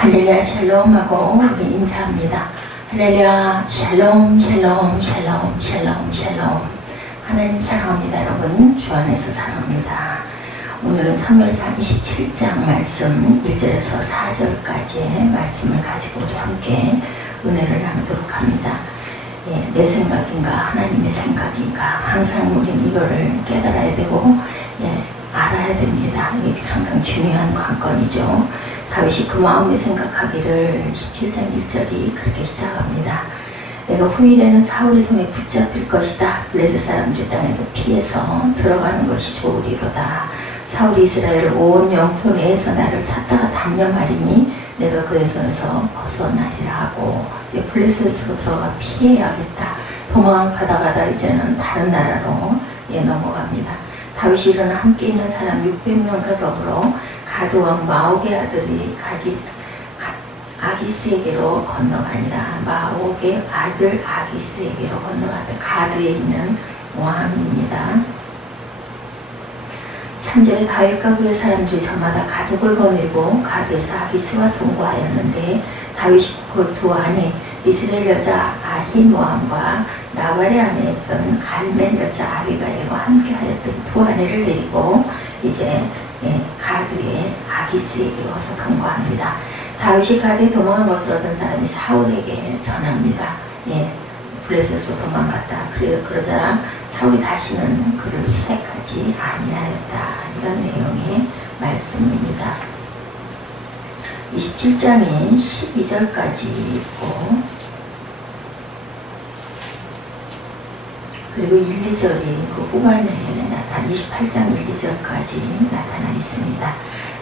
할렐루야 샬롬하고 우리 인사합니다. 할렐루야 샬롬 샬롬 샬롬 샬롬 샬롬. 하나님 사랑합니다. 여러분 주 안에서 사랑합니다. 오늘은 사무엘상 27장 말씀 1절에서 4절까지의 말씀을 가지고 우리 함께 은혜를 나누도록 합니다. 내 생각인가 하나님의 생각인가 항상 우리는 이거를 깨달아야 되고 알아야 됩니다. 이게 항상 중요한 관건이죠. 다윗이 그 마음에 생각하기를 17장 1절이 그렇게 시작합니다. 내가 후일에는 사울의 손에 붙잡힐 것이다. 블레셋 사람들 땅에서 피해서 들어가는 것이 좋으리로다. 사울이 이스라엘을 온 영토 내에서 나를 찾다가 단념하리니 내가 그의 손에서 벗어나리라 하고 이제 블레셋으로 들어가 피해야겠다. 도망가다가 이제는 다른 나라로 넘어갑니다. 다윗이 일어나 함께 있는 사람 600명과 더불어 가드왕 마옥의 아들이 아기스에게로 건너가니라. 마옥의 아들 아기스에게로 건너가다. 가드에 있는 왕입니다. 3절에 다윗과 그의 사람들이 저마다 가족을 거느리고 가드에서 아기스와 동거하였는데 다윗이 그 두 아내 이스라엘 여자 아히노암과 나발의 아내였던 갈멜 여자 아비가일과 함께 하였던 두 아내를 데리고 이제 가드의 아기스에게 와서 근거합니다. 다윗이 가드에 도망한 것을 얻은 사람이 사울에게 전합니다. 블레셋으로 도망갔다. 그러자 사울이 다시는 그를 수색하지 아니하였다. 이런 내용의 말씀입니다. 27장이 12절까지 있고 그리고 1, 2절이 그 후반에 28장 1, 2절까지 나타나 있습니다.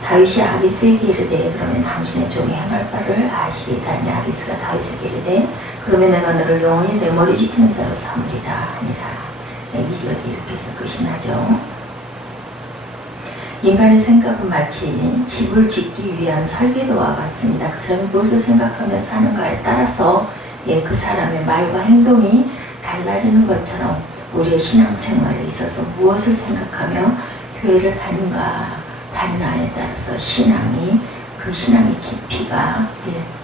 다윗이 아기스에게 이르되 그러면 당신의 종이 행할 바를 아시리다니. 아기스가 다윗에게 이르되 그러면 내가 너를 영원히 내 머리 지키는 자로 삼으리라 하니라. 2절이 이렇게 해서 끝이 나죠. 인간의 생각은 마치 집을 짓기 위한 설계도와 같습니다. 그 사람이 무엇을 생각하며 사는가에 따라서 그 사람의 말과 행동이 달라지는 것처럼 우리의 신앙생활에 있어서 무엇을 생각하며 교회를 다니나에 따라서 그 신앙의 깊이가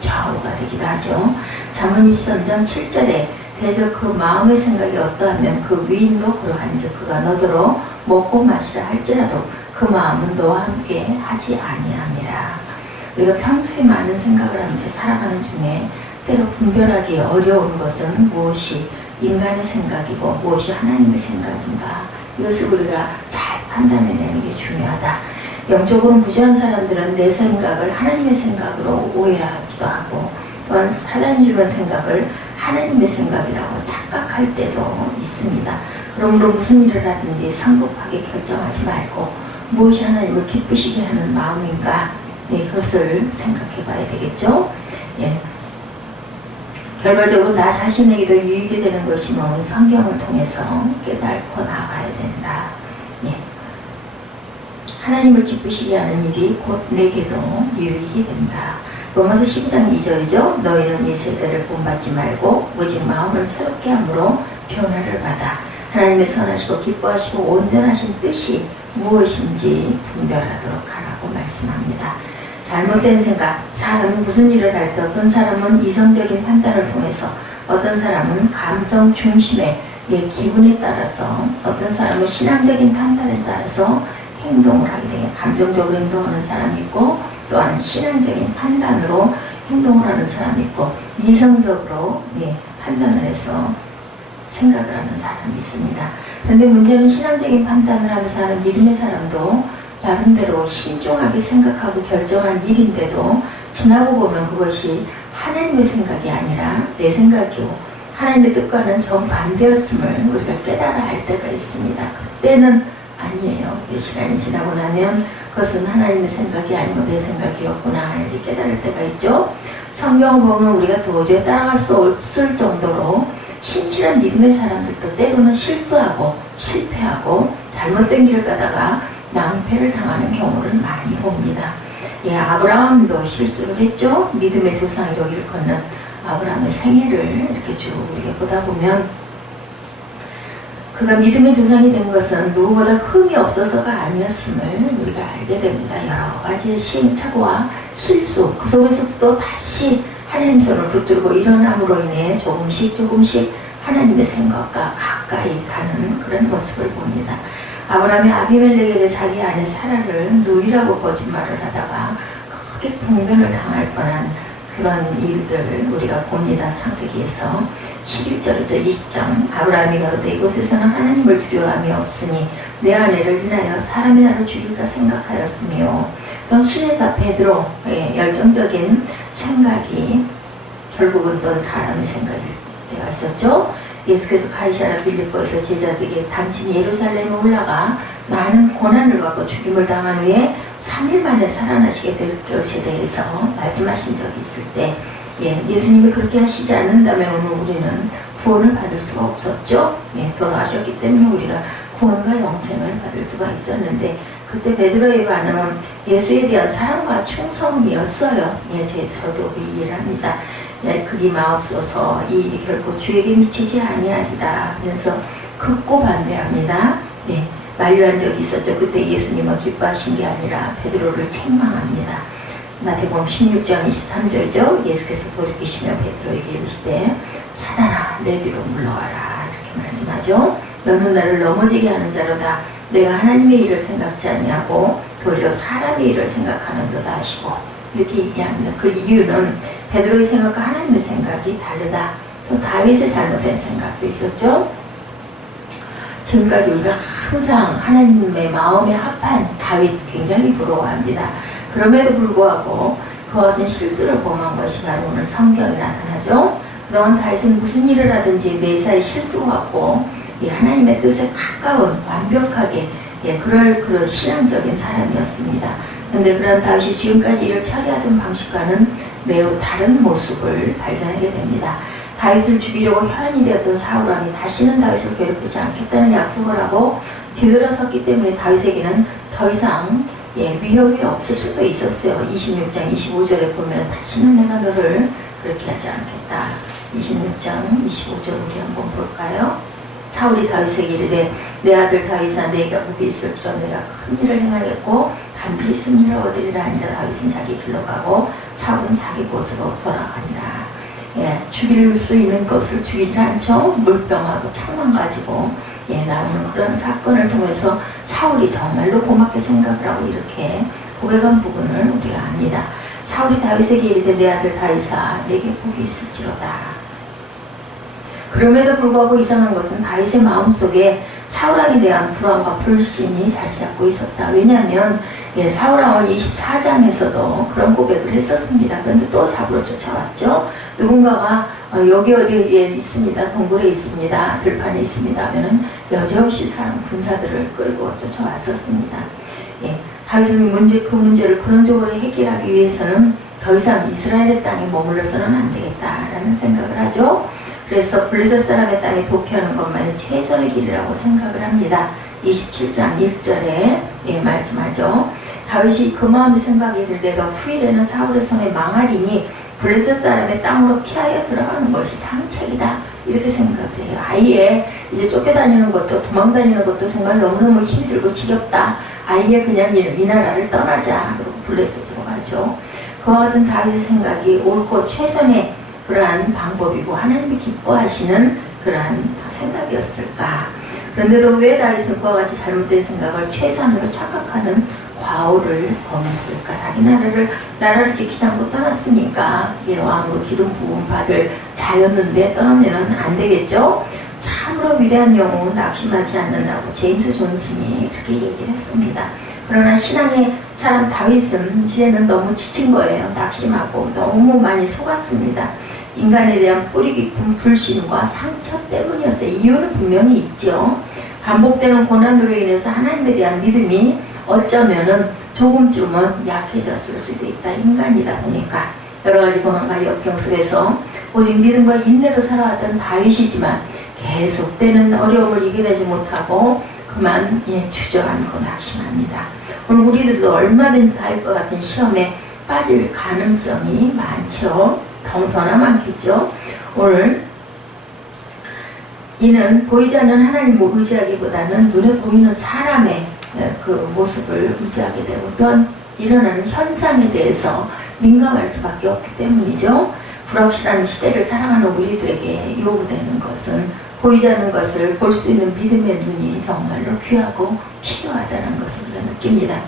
좌우가 되기도 하죠. 잠언 23장 7절에 대저 그 마음의 생각이 어떠하면 그 위인도 그러한즉 그가 너더러 먹고 마시라 할지라도 그 마음은 너와 함께 하지 아니함이라. 우리가 평소에 많은 생각을 하면서 살아가는 중에 때로 분별하기 어려운 것은 무엇이 인간의 생각이고 무엇이 하나님의 생각인가, 이것을 우리가 잘 판단해내는 게 중요하다. 영적으로 무지한 사람들은 내 생각을 하나님의 생각으로 오해하기도 하고 또한 사단이 주는 생각을 하나님의 생각이라고 착각할 때도 있습니다. 그러므로 무슨 일을 하든지 성급하게 결정하지 말고 무엇이 하나님을 기쁘시게 하는 마음인가, 그것을 생각해 봐야 되겠죠. 결과적으로 나 자신에게도 유익이 되는 것이 뭐 성경을 통해서 깨닫고 나가야 된다. 하나님을 기쁘시게 하는 일이 곧 내게도 유익이 된다. 로마서 12장 2절이죠. 너희는 이 세대를 본받지 말고 오직 마음을 새롭게 함으로 변화를 받아 하나님의 선하시고 기뻐하시고 온전하신 뜻이 무엇인지 분별하도록 하라고 말씀합니다. 잘못된 생각, 사람이 무슨 일을 할 때 어떤 사람은 이성적인 판단을 통해서, 어떤 사람은 감성 중심의 기분에 따라서, 어떤 사람은 신앙적인 판단에 따라서 행동을 하게 되게 감정적으로 행동하는 사람이 있고 또한 신앙적인 판단으로 행동을 하는 사람이 있고 이성적으로 판단을 해서 생각을 하는 사람이 있습니다. 그런데 문제는 신앙적인 판단을 하는 사람, 믿음의 사람도 나름대로 신중하게 생각하고 결정한 일인데도 지나고 보면 그것이 하나님의 생각이 아니라 내 생각이고 하나님의 뜻과는 정반대였음을 우리가 깨달아야 할 때가 있습니다. 그때는 아니에요. 시간이 지나고 나면 그것은 하나님의 생각이 아니고 내 생각이었구나 이렇게 깨달을 때가 있죠. 성경을 보면 우리가 도저히 따라갈 수 없을 정도로 신실한 믿음의 사람들도 때로는 실수하고 실패하고 잘못된 길을 가다가 낭패를 당하는 경우를 많이 봅니다. 아브라함도 실수를 했죠. 믿음의 조상이라고 일컫는 아브라함의 생애를 이렇게 쭉 우리가 보다 보면 그가 믿음의 조상이 된 것은 누구보다 흠이 없어서가 아니었음을 우리가 알게 됩니다. 여러 가지 시행착오와 실수, 그 속에서 또 다시 하나님 손을 붙들고 일어남으로 인해 조금씩 하나님의 생각과 가까이 가는 그런 모습을 봅니다. 아브라함이 아비멜렉에게 자기 아내 사라를 누이라고 거짓말을 하다가 크게 봉변을 당할 뻔한 그런 일들을 우리가 봅니다. 창세기에서 11절에서 20장 아브라함이 가로되 이곳에서는 하나님을 두려워함이 없으니 내 아내를 인하여 사람이 나를 죽일까 생각하였으며 또 수제자 베드로의 열정적인 생각이 결국은 또 사람의 생각일 때가 있었죠. 예수께서 가이사랴 빌립보에서 제자들에게 당신이 예루살렘에 올라가 많은 고난을 받고 죽임을 당한 후에 3일 만에 살아나시게 될 것에 대해서 말씀하신 적이 있을 때 예수님이 그렇게 하시지 않는다면 오늘 우리는 구원을 받을 수가 없었죠. 돌아가셨기 때문에 우리가 구원과 영생을 받을 수가 있었는데 그때 베드로의 반응은 예수에 대한 사랑과 충성이었어요. 저도 그 이해를 합니다. 그리 마옵소서 이 일이 결코 주에게 미치지 아니하리다. 그래서 극구 반대합니다. 만류한 적이 있었죠. 그때 예수님은 기뻐하신 게 아니라 베드로를 책망합니다. 마태복음 16장 23절죠. 예수께서 돌이키시며 베드로에게 이르시되 사단아 내 뒤로 물러가라 이렇게 말씀하죠. 너는 나를 넘어지게 하는 자로다. 내가 하나님의 일을 생각지 아니하고 도리어 사람의 일을 생각하는도다 하시고 이렇게 얘기합니다. 그 이유는 베드로의 생각과 하나님의 생각이 다르다. 또 다윗의 잘못된 생각도 있었죠. 지금까지 우리가 항상 하나님의 마음에 합한 다윗 굉장히 부러워합니다. 그럼에도 불구하고 그와 같은 실수를 범한 것이 바로 오늘 성경에 나타나죠. 그동안 다윗은 무슨 일을 하든지 매사에 실수하고 하나님의 뜻에 가까운 완벽하게 그런 신앙적인 사람이었습니다. 그런데 그런 다윗이 지금까지 일을 처리하던 방식과는 매우 다른 모습을 발견하게 됩니다. 다윗을 죽이려고 혈안이 되었던 사울왕이 다시는 다윗을 괴롭히지 않겠다는 약속을 하고 뒤돌아섰기 때문에 다윗에게는 더 이상 위협이 없을 수도 있었어요. 26장 25절에 보면 다시는 내가 너를 그렇게 하지 않겠다. 26장 25절 우리 한번 볼까요? 사울이 다윗에게 이르되 내 아들 다윗아 내가 복이 있을지라 내가 큰 일을 행하겠고 반드시 승리를 얻으리라 하니라. 다윗은 자기 길로 가고 사울은 자기 곳으로 돌아가니라. 죽일 수 있는 것을 죽이지 않죠. 물병하고 창만 가지고 나오는 그런 사건을 통해서 사울이 정말로 고맙게 생각을 하고 이렇게 고백한 부분을 우리가 압니다. 사울이 다윗에게 이르되 내 아들 다윗아 내게 복이 있을지로다. 그럼에도 불구하고 이상한 것은 다윗의 마음속에 사울왕에 대한 불안과 불신이 자리 잡고 있었다. 왜냐하면 사울왕은 24장에서도 그런 고백을 했었습니다. 그런데 또 잡으러 쫓아왔죠. 누군가가 여기 어디에 있습니다. 동굴에 있습니다. 들판에 있습니다. 하면은 여지없이 사람 군사들을 끌고 쫓아왔었습니다. 다윗은 그 문제를 근원적으로 해결하기 위해서는 더 이상 이스라엘의 땅에 머물러서는 안 되겠다라는 생각을 하죠. 그래서 블레셋 사람의 땅에 도피하는 것만이 최선의 길이라고 생각을 합니다. 27장 1절에 말씀하죠. 다윗이 그 마음의 생각이를 내가 후일에는 사울의 손에 망하리니 블레셋 사람의 땅으로 피하여 들어가는 것이 상책이다. 이렇게 생각해요. 아예 이제 쫓겨다니는 것도 도망다니는 것도 정말 너무너무 힘이 들고 지겹다. 아예 그냥 이 나라를 떠나자. 그리고 블레셋으로 가죠. 그와 같은 다윗의 생각이 옳고 최선의 그러한 방법이고 하나님이 기뻐하시는 그러한 생각이었을까. 그런데도 왜 다윗은 그와 같이 잘못된 생각을 최선으로 착각하는 과오를 범했을까. 자기 나라를 지키지 않고 떠났으니까 왕으로 기름 부음 받을 자였는데 떠나면 안 되겠죠. 참으로 위대한 영웅은 낙심하지 않는다고 제임스 존슨이 그렇게 얘기를 했습니다. 그러나 신앙의 사람 다윗은 이제는 너무 지친 거예요. 낙심하고 너무 많이 속았습니다. 인간에 대한 뿌리 깊은 불신과 상처 때문이었어요. 이유는 분명히 있죠. 반복되는 고난으로 인해서 하나님에 대한 믿음이 어쩌면은 조금쯤은 약해졌을 수도 있다. 인간이다 보니까 여러 가지 고난과 역경 속에서 오직 믿음과 인내로 살아왔던 다윗이지만 계속되는 어려움을 이겨내지 못하고 그만 주저앉고 낙심합니다. 오늘 우리들도 얼마든지 다윗과 같은 시험에 빠질 가능성이 많죠. 더나 많겠죠. 오늘 이는 보이지 않는 하나님을 의지하기보다는 눈에 보이는 사람의 그 모습을 의지하게 되고 또한 일어나는 현상에 대해서 민감할 수밖에 없기 때문이죠. 불확실한 시대를 살아가는 우리들에게 요구되는 것은 보이지 않는 것을 볼 수 있는 믿음의 눈이 정말로 귀하고 필요하다는 것을 우리가 느낍니다.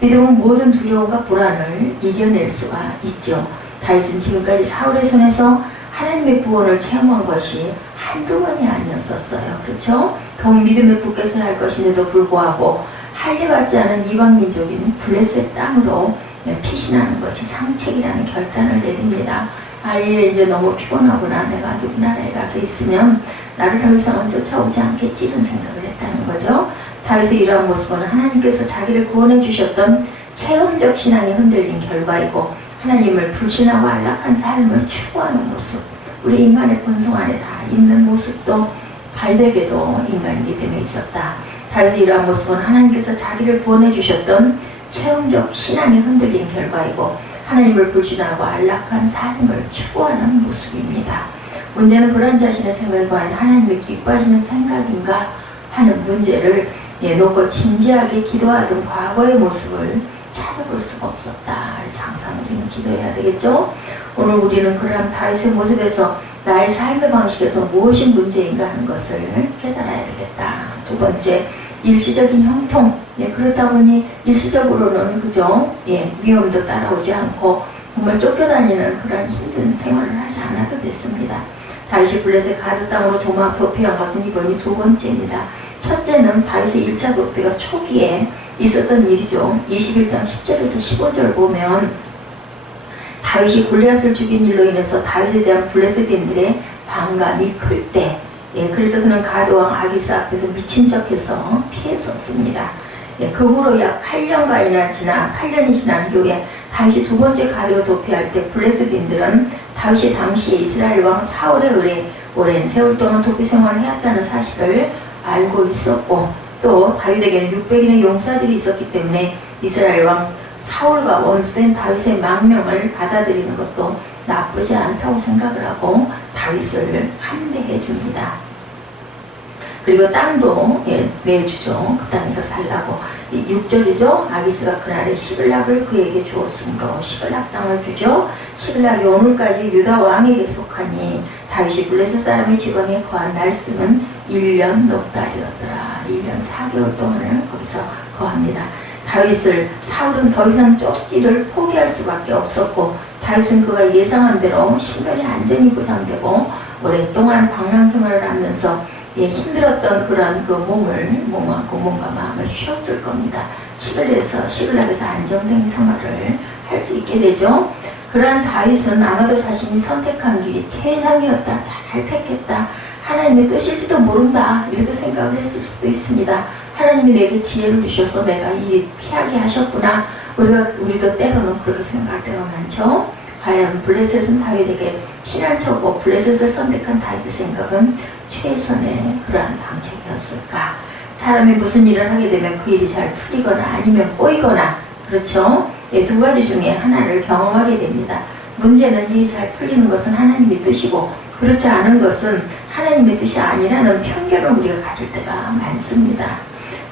믿음은 모든 두려움과 불안을 이겨낼 수가 있죠. 다윗은 지금까지 사울의 손에서 하나님의 구원을 체험한 것이 한두 번이 아니었었어요. 그렇죠? 더욱 믿음에 붙겠어야 할 것인데도 불구하고 할례받지 않은 이방민족인 블레셋 땅으로 피신하는 것이 상책이라는 결단을 내립니다. 아예 이제 너무 피곤하구나. 내가 아주 그 나라에 가서 있으면 나를 더 이상은 쫓아오지 않겠지 이런 생각을 했다는 거죠. 다윗의 이러한 모습은 하나님께서 자기를 구원해 주셨던 체험적 신앙이 흔들린 결과이고 하나님을 불신하고 안락한 삶을 추구하는 모습, 우리 인간의 본성 안에 다 있는 모습도 바이덱에도 인간의 믿음에 있었다. 다윗의 이러한 모습은 하나님께서 자기를 구원해 주셨던 체험적 신앙이 흔들린 결과이고 하나님을 불신하고 안락한 삶을 추구하는 모습입니다. 문제는 그런 자신의 생각이 과연 하나님을 기뻐하시는 생각인가 하는 문제를 놓고 진지하게 기도하던 과거의 모습을 찾아볼 수가 없었다. 그래서 항상 우리는 기도해야 되겠죠. 오늘 우리는 그러한 다윗의 모습에서 나의 삶의 방식에서 무엇이 문제인가 하는 것을 깨달아야 되겠다. 두 번째, 일시적인 형통. 그렇다 보니 일시적으로는 그죠? 위험도 따라오지 않고 정말 쫓겨다니는 그런 힘든 생활을 하지 않아도 됐습니다. 다윗이 블레셋 가드 땅으로 도피한 것은 이번이 두 번째입니다. 첫째는 다윗의 1차 도피가 초기에 있었던 일이죠. 21장 10절에서 15절 보면 다윗이 골리앗을 죽인 일로 인해서 다윗에 대한 블레셋인들의 반감이 클 때, 그래서 그는 가드왕 아기스 앞에서 미친 척해서 피했었습니다. 그 후로 약 8년이 지난 후에 다윗이 두 번째 가드로 도피할 때 블레셋인들은 다윗이 당시 이스라엘 왕 사울의 을에 오랜 세월 동안 도피 생활을 해왔다는 사실을 알고 있었고, 또 다윗에게는 600인의 용사들이 있었기 때문에 이스라엘 왕 사울과 원수된 다윗의 망명을 받아들이는 것도 나쁘지 않다고 생각을 하고 다윗을 환대해 줍니다. 그리고 땅도 내주죠. 그 땅에서 살라고. 6절이죠. 아기스가 그날에 시글락을 그에게 주었으므로 시글락 땅을 주죠. 시글락이 오늘까지 유다 왕에게 속하니 다윗이 블레셋 사람의 지방에 거한 날수는 1년 넉 달이었더라. 1년 4개월 동안을 거기서 거합니다. 다윗을 사울은 더 이상 쫓기를 포기할 수밖에 없었고 다윗은 그가 예상한 대로 신변이 안전히 보장되고 오랫동안 방랑생활을 하면서 힘들었던 그런 그 몸과 마음을 쉬었을 겁니다. 시글락에서 안정된 생활을 할 수 있게 되죠. 그러한 다윗은 아마도 자신이 선택한 길이 최상이었다. 잘 택했다. 하나님의 뜻일지도 모른다. 이렇게 생각을 했을 수도 있습니다. 하나님이 내게 지혜를 주셔서 내가 이 피하게 하셨구나. 우리도 때로는 그렇게 생각할 때가 많죠. 과연 블레셋은 다윗에게 피난처고 블레셋을 선택한 다윗의 생각은 최선의 그러한 방책이었을까? 사람이 무슨 일을 하게 되면 그 일이 잘 풀리거나 아니면 꼬이거나, 그렇죠? 두 가지 중에 하나를 경험하게 됩니다. 문제는 일이 잘 풀리는 것은 하나님의 뜻이고 그렇지 않은 것은 하나님의 뜻이 아니라는 편견을 우리가 가질 때가 많습니다.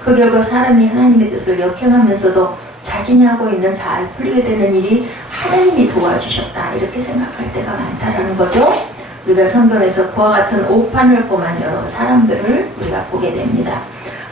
그 결과 사람이 하나님의 뜻을 역행하면서도 자신이 하고 있는 잘 풀리게 되는 일이 하나님이 도와주셨다. 이렇게 생각할 때가 많다라는 거죠. 우리가 성경에서 그와 같은 오판을 범한 여러 사람들을 우리가 보게 됩니다.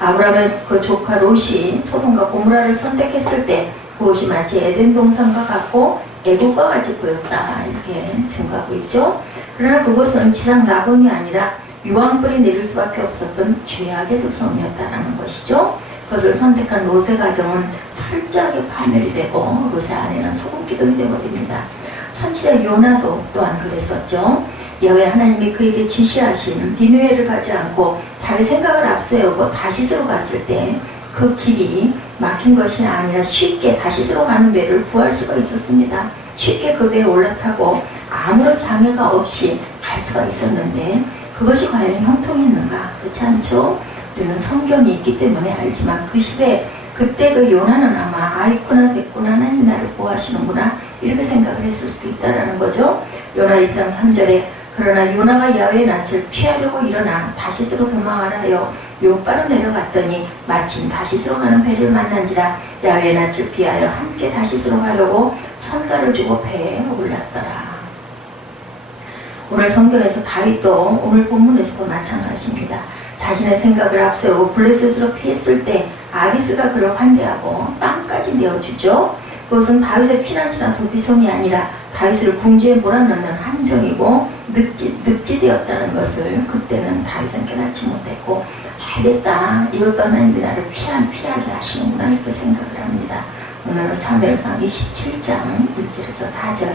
아브라함의 그 조카 롯이 소돔과 고모라를 선택했을 때 그것이 마치 에덴 동산과 같고 애국과 같이 보였다. 이렇게 증거하고 있죠. 그러나 그것은 지상 낙원이 아니라 유황불이 내릴 수밖에 없었던 죄악의 도성이었다는 것이죠. 그것을 선택한 롯의 가정은 철저하게 파멸이 되고 롯의 아내는 소금기둥이 되어버립니다. 선지자 요나도 또한 그랬었죠. 여호와 하나님이 그에게 지시하신 니느웨를 가지 않고 자기 생각을 앞세우고 다시스로 갔을 때 그 길이 막힌 것이 아니라 쉽게 다시스로 가는 배를 구할 수가 있었습니다. 쉽게 그 배에 올라타고 아무런 장애가 없이 갈 수가 있었는데 그것이 과연 형통했는가? 그렇지 않죠? 우리는 성경이 있기 때문에 알지만 그 시대 그때 그 요나는 아마 아이구나 됐구나 하나님 나를 보호하시는구나 이렇게 생각을 했을 수도 있다라는 거죠. 요나 1장 3절에 그러나 요나가 야훼의 낯을 피하려고 일어나 다시스로 도망하라 하여 요바로 내려갔더니 마침 다시스로 가는 배를 만난지라 야훼의 낯을 피하여 함께 다시스로 가려고 선가를 주고 배에 올랐더라. 오늘 성경에서 다윗도 오늘 본문에서도 마찬가지입니다. 자신의 생각을 앞세우고 블레셋으로 피했을 때 아기스가 그를 환대하고 땅까지 내어주죠. 그것은 다윗의 피난처나 도피성이 아니라 다윗을 궁지에 몰아넣는 함정이고 늪지되었다는 것을 그때는 다윗은 깨닫지 못했고, 잘됐다, 이것도 하나님이 나를 피하게 하시는구나, 이렇게 생각을 합니다. 오늘은 사무엘상 27장 1절에서 4절,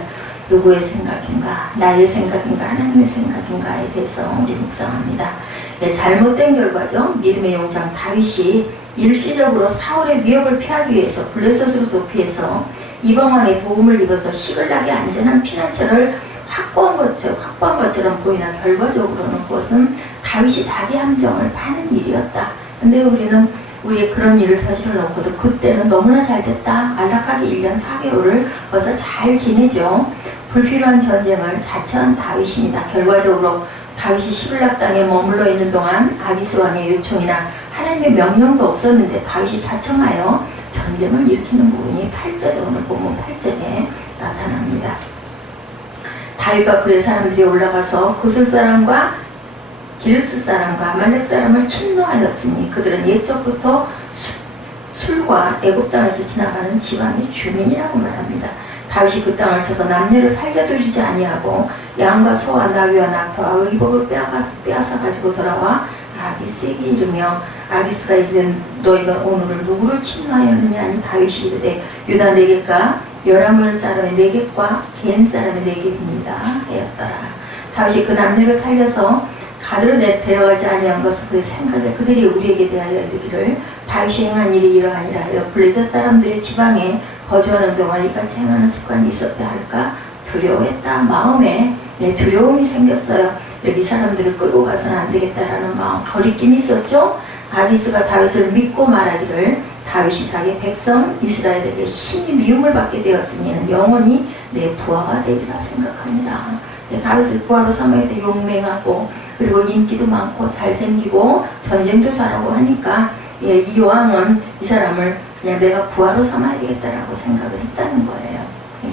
누구의 생각인가, 나의 생각인가, 하나님의 생각인가에 대해서 우리 묵상합니다. 네, 잘못된 결과죠. 믿음의 용장 다윗이 일시적으로 사울의 위협을 피하기 위해서 블레셋으로 도피해서 이방왕의 도움을 입어서 시글락의 안전한 피난처를 확보한 것처럼 보이나 결과적으로는 그것은 다윗이 자기 함정을 파는 일이었다. 근데 우리는 우리의 그런 일을 저질러 놓고도 그때는 너무나 잘됐다, 안락하게 1년 4개월을 벌써 잘 지내죠. 불필요한 전쟁을 자처한 다윗입니다. 결과적으로 다윗이 시글락 땅에 머물러 있는 동안 아기스 왕의 요청이나 하나님의 명령도 없었는데 다윗이 자청하여 전쟁을 일으키는 부분이 8절에, 오늘 본문 8절에 나타납니다. 다윗과 그의 사람들이 올라가서 구슬 사람과 기르스 사람과 아말렉 사람을 침노하였으니 그들은 옛적부터 술과 애굽 땅에서 지나가는 지방의 주민이라고 말합니다. 다윗이 그 땅을 쳐서 남녀를 살려두지 아니하고 양과 소와 나귀와 낙타와 의복을 빼앗아 가지고 돌아와 아기스에게 이르며, 아기스가 이르되 너희가 오늘을 누구를 침노하였느냐 하니 다윗이 이르되 유다 네겝과 여라무엘 사람의 네겝과 겐 사람의 네겝입니다 하였더라. 다윗이 그 남녀를 살려서 가드로 데려가지 아니한 것은 그의 생각에 그들이 우리에게 대하여 이르기를 다윗이 행한 일이 이러하니라 하여 블레셋 사람들의 지방에 거주하는 동안 이같이 행하는 습관이 있었다 할까 두려워했다. 마음에 두려움이 생겼어요. 여기 사람들을 끌고 가서는 안 되겠다라는 마음, 거리낌이 있었죠. 아기스가 다윗을 믿고 말하기를 다윗이 자기 백성 이스라엘에게 심히 미움을 받게 되었으니 영원히 내 부하가 되리라 생각합니다. 다윗을 부하로 삼아야 돼. 용맹하고 그리고 인기도 많고 잘생기고 전쟁도 잘하고 하니까 이 왕은 이 사람을 그냥 내가 부하로 삼아야 되겠다라고 생각을 했다는 거예요.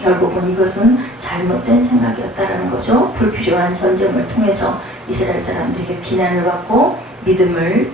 결국은 이것은 잘못된 생각이었다라는 거죠. 불필요한 전쟁을 통해서 이스라엘 사람들에게 비난을 받고 믿음을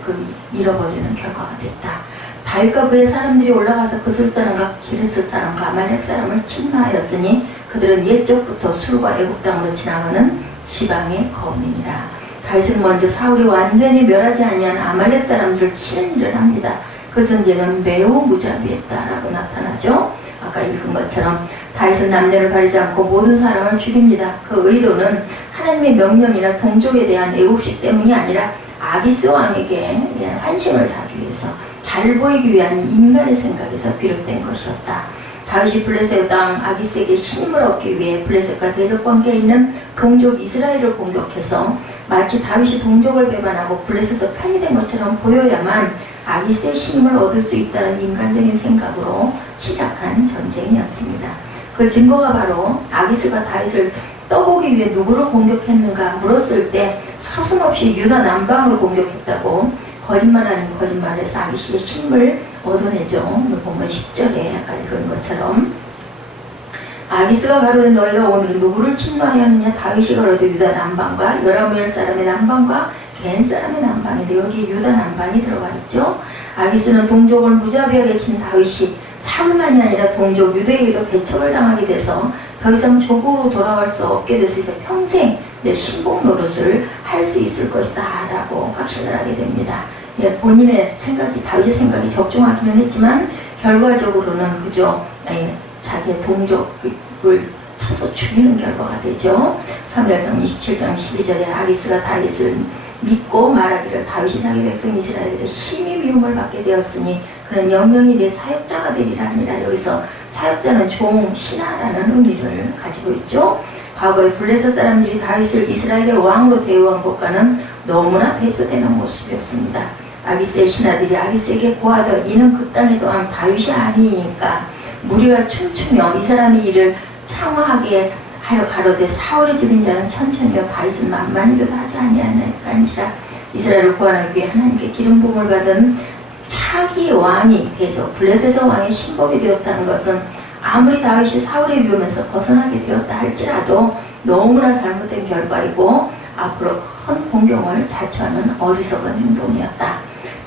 잃어버리는 결과가 됐다. 다윗과 그의 사람들이 올라가서 그술 사람과 기르스 사람과 아말렉 사람을 침노하였으니 그들은 옛적부터 술과 애굽 땅으로 지나가는 지방의 거민이라. 다윗은 먼저 사울이 완전히 멸하지 아니한 아말렉 사람들을 치는 일을 합니다. 그 전쟁은 매우 무자비했다라고 나타나죠. 아까 읽은 것처럼 다윗은 남녀를 가리지 않고 모든 사람을 죽입니다. 그 의도는 하나님의 명령이나 동족에 대한 애국심 때문이 아니라 아기스 왕에게 환심을 사기 위해서, 잘 보이기 위한 인간의 생각에서 비롯된 것이었다. 다윗이 블레셋 땅 아기스에게 신임을 얻기 위해 블레셋과 대적 관계에 있는 동족 이스라엘을 공격해서 마치 다윗이 동족을 배반하고 블레셋에서 편의된 것처럼 보여야만 아기스의 신임을 얻을 수 있다는 인간적인 생각으로 시작한 전쟁이었습니다. 그 증거가 바로 아기스가 다윗을 떠보기 위해 누구를 공격했는가 물었을 때 서슴없이 유다 남방으로 공격했다고 거짓말 아닌 거짓말에서 아기스의 신임을 얻어내죠. 오늘 보면 10절에 아까 읽은 것처럼 아기스가 가로되 너희가 오늘 누구를 침노하였느냐. 다윗이 가로되 유다 남방과 여라무엘 사람의 남방과 겐 사람의 남방인데 여기 유다 남방이 들어가 있죠. 아기스는 동족을 무자비하게 친 다윗이 사울만이 아니라 동족 유대에게도 배척을 당하게 돼서 더 이상 조국으로 돌아갈 수 없게 돼서 이제 평생 신복 노릇을 할 수 있을 것이다 라고 확신을 하게 됩니다. 본인의 생각이, 다윗의 생각이 적중하기는 했지만 결과적으로는 그저 자기의 동족을 쳐서 죽이는 결과가 되죠. 사무엘상 27장 12절에 아기스가 다윗을 믿고 말하기를 다윗이 자기 백성 이스라엘들의 심히 미움을 받게 되었으니 그는 영영이 내 사역자가 되리라 하니라. 여기서 사역자는 종, 신하라는 의미를 가지고 있죠. 과거에 블레셋 사람들이 다윗을 이스라엘의 왕으로 대우한 것과는 너무나 대조되는 모습이었습니다. 아기스의 신하들이 아기스에게 고하더 이는 그 땅에 또한 다윗이 아니니까 무리가 춤추며 이 사람이 이를 창화하게 하여 가로되 사울의 죽인 자는 천천히요 다윗은 만만히도 하지 아니하니라. 이스라엘을 구원하기 위해 하나님께 기름 부음을 받은 차기 왕이 되죠. 블레셋의 왕의 신복이 되었다는 것은 아무리 다윗이 사울의 위험에서 벗어나게 되었다 할지라도 너무나 잘못된 결과이고 앞으로 큰 공경을 자초하는 어리석은 행동이었다.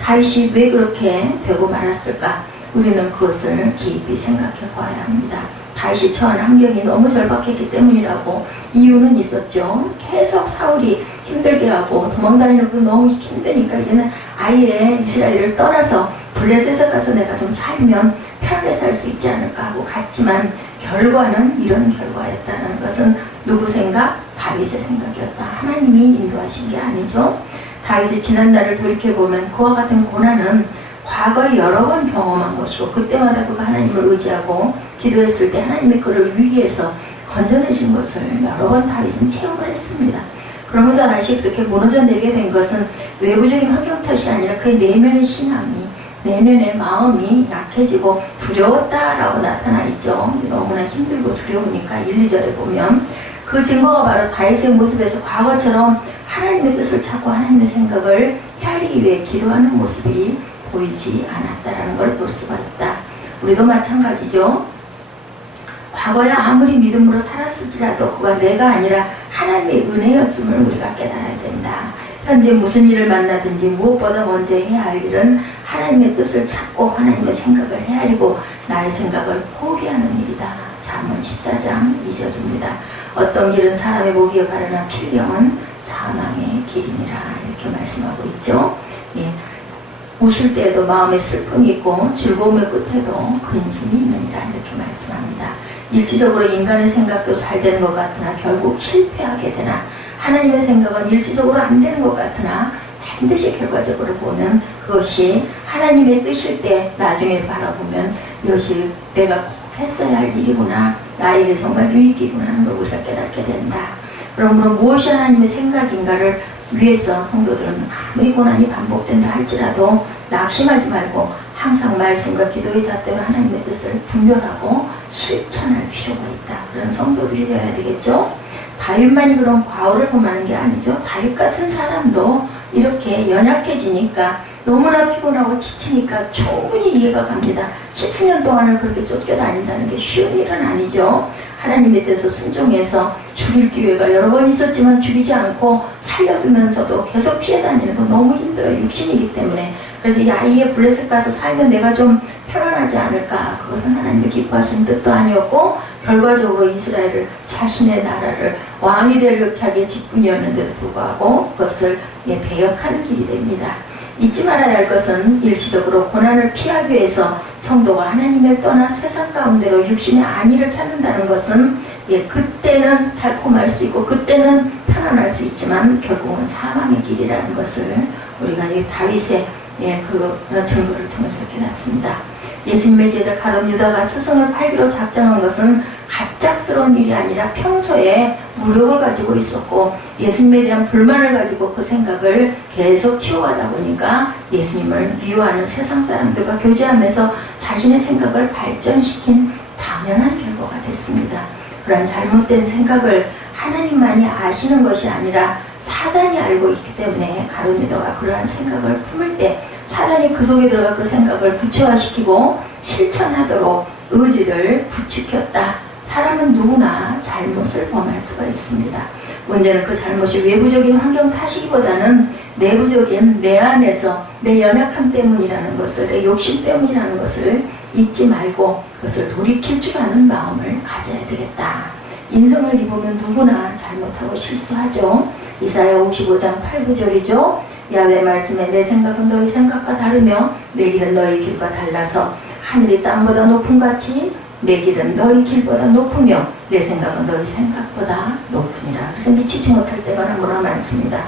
다윗이 왜 그렇게 되고 말았을까? 우리는 그것을 깊이 생각해 봐야 합니다. 다윗이 처한 환경이 너무 절박했기 때문이라고 이유는 있었죠. 계속 사울이 힘들게 하고 도망다니는 것도 너무 힘드니까 이제는 아예 이스라엘을 떠나서 블레셋에 가서 내가 좀 살면 편하게 살 수 있지 않을까 하고 갔지만 결과는 이런 결과였다는 것은 누구 생각? 다윗의 생각이었다. 하나님이 인도하신 게 아니죠. 다윗의 지난날을 돌이켜보면 그와 같은 고난은 과거에 여러 번 경험한 것이고 그때마다 그가 하나님을 의지하고 기도했을 때 하나님이 그를 위기에서 건져내신 것을 여러 번 다윗은 체험을 했습니다. 그러면서 다윗이 그렇게 무너져 내게 된 것은 외부적인 환경 탓이 아니라 그의 내면의 신앙이 내면의 마음이 약해지고 두려웠다라고 나타나 있죠. 너무나 힘들고 두려우니까 1, 2절에 보면 그 증거가 바로 다윗의 모습에서 과거처럼 하나님의 뜻을 찾고 하나님의 생각을 헤아리기 위해 기도하는 모습이 보이지 않았다라는 걸 볼 수가 있다. 우리도 마찬가지죠. 과거에 아무리 믿음으로 살았을지라도 그가 내가 아니라 하나님의 은혜였음을 우리가 깨달아야 된다. 현재 무슨 일을 만나든지 무엇보다 먼저 해야 할 일은 하나님의 뜻을 찾고 하나님의 생각을 헤아리고 나의 생각을 포기하는 일이다. 잠언 14장 2절입니다. 어떤 길은 사람의 보기에 바르나 필경은 사망의 길이니라 이렇게 말씀하고 있죠. 예. 웃을 때에도 마음에 슬픔이 있고 즐거움의 끝에도 근심이 있느니라 이렇게 말씀합니다. 일시적으로 인간의 생각도 잘 되는 것 같으나 결국 실패하게 되나 하나님의 생각은 일시적으로 안 되는 것 같으나 반드시 결과적으로 보면 그것이 하나님의 뜻일 때 나중에 바라보면 이것이 내가 꼭 했어야 할 일이구나 나에게 정말 유익이구나 하는 걸 우리가 깨닫게 된다. 그러므로 무엇이 하나님의 생각인가를 위해서 성도들은 아무리 고난이 반복된다 할지라도 낙심하지 말고 항상 말씀과 기도의 잣대로 하나님의 뜻을 분별하고 실천할 필요가 있다. 그런 성도들이 되어야 되겠죠. 다윗만이 그런 과오를 범하는 게 아니죠. 다윗 같은 사람도 이렇게 연약해지니까 너무나 피곤하고 지치니까 충분히 이해가 갑니다. 10수년 동안을 그렇게 쫓겨다닌다는 게 쉬운 일은 아니죠. 하나님의 뜻에 순종해서 죽일 기회가 여러 번 있었지만 죽이지 않고 살려주면서도 계속 피해 다니는 거 너무 힘들어요. 육신이기 때문에. 그래서 이 아이의 블레셋 가서 살면 내가 좀 편안하지 않을까. 그것은 하나님의 기뻐하시는 뜻도 아니었고 결과적으로 이스라엘을 자신의 나라를 왕이 될 자기의 직분이었는데도 불구하고 그것을 배역하는 길이 됩니다. 잊지 말아야 할 것은 일시적으로 고난을 피하기 위해서 성도가 하나님을 떠나 세상 가운데로 육신의 안위를 찾는다는 것은 그때는 달콤할 수 있고 그때는 편안할 수 있지만 결국은 사망의 길이라는 것을 우리가 이 다윗의 그 증거를 통해서 깨닫습니다. 예수님의 제자 가룟 유다가 스승을 팔기로 작정한 것은 갑작스러운 일이 아니라 평소에 무력을 가지고 있었고 예수님에 대한 불만을 가지고 그 생각을 계속 키워가다 보니까 예수님을 미워하는 세상 사람들과 교제하면서 자신의 생각을 발전시킨 당연한 결과가 됐습니다. 그런 잘못된 생각을 하나님만이 아시는 것이 아니라 사단이 알고 있기 때문에 가룟 유다가 그러한 생각을 품을 때 사단이 그 속에 들어가 그 생각을 구체화시키고 실천하도록 의지를 부추겼다. 사람은 누구나 잘못을 범할 수가 있습니다. 문제는 그 잘못이 외부적인 환경 탓이기보다는 내부적인 내 안에서 내 연약함 때문이라는 것을, 내 욕심 때문이라는 것을 잊지 말고 그것을 돌이킬 줄 아는 마음을 가져야 되겠다. 인생을 입으면 누구나 잘못하고 실수하죠. 이사야 55장 8, 9절이죠. 야훼 말씀에 내 생각은 너희 생각과 다르며 내 길은 너희 길과 달라서 하늘이 땅보다 높음같이 내 길은 너희 길보다 높으며 내 생각은 너희 생각보다 높으니라. 그래서 미치지 못할 때가 너무나 많습니다.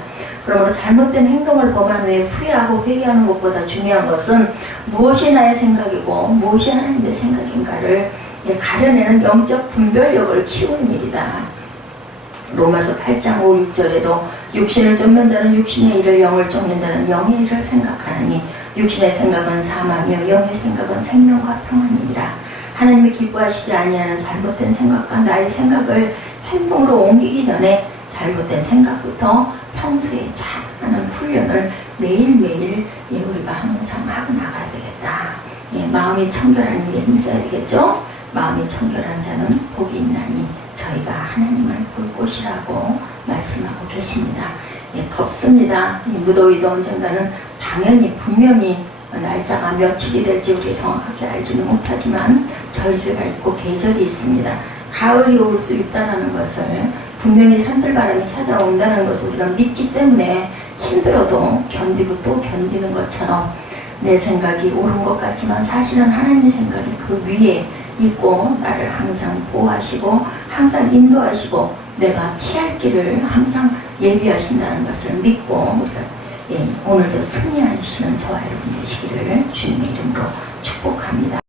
그러므로 잘못된 행동을 범한 후에 후회하고 회개하는 것보다 중요한 것은 무엇이 나의 생각이고 무엇이 하나님의 생각인가를 가려내는 영적 분별력을 키우는 일이다. 로마서 8장 5, 6절에도 육신을 쫓는 자는 육신의 일을, 영을 쫓는 자는 영의 일을 생각하느니 육신의 생각은 사망이요 영의 생각은 생명과 평안이니라. 하나님이 기뻐하시지 아니하는 잘못된 생각과 나의 생각을 행동으로 옮기기 전에 잘못된 생각부터 평소에 잘하는 훈련을 매일매일 우리가 항상 하고 나가야 되겠다. 마음이 청결한 일에 힘써야 되겠죠. 마음이 청결한 자는 복이 있나니 저희가 하나님을 볼 곳이라고 말씀하고 계십니다. 예, 덥습니다. 이 무더위도 언젠가는 당연히 분명히 날짜가 며칠이 될지 우리 정확하게 알지는 못하지만 절기가 있고 계절이 있습니다. 가을이 올 수 있다는 것을 분명히 산들바람이 찾아온다는 것을 우리가 믿기 때문에 힘들어도 견디고 또 견디는 것처럼 내 생각이 옳은 것 같지만 사실은 하나님의 생각이 그 위에 있고 나를 항상 보호하시고 항상 인도하시고 내가 피할 길을 항상 예비하신다는 것을 믿고 우리가 오늘도 승리하시는 저와 여러분 되시기를 주님의 이름으로 축복합니다.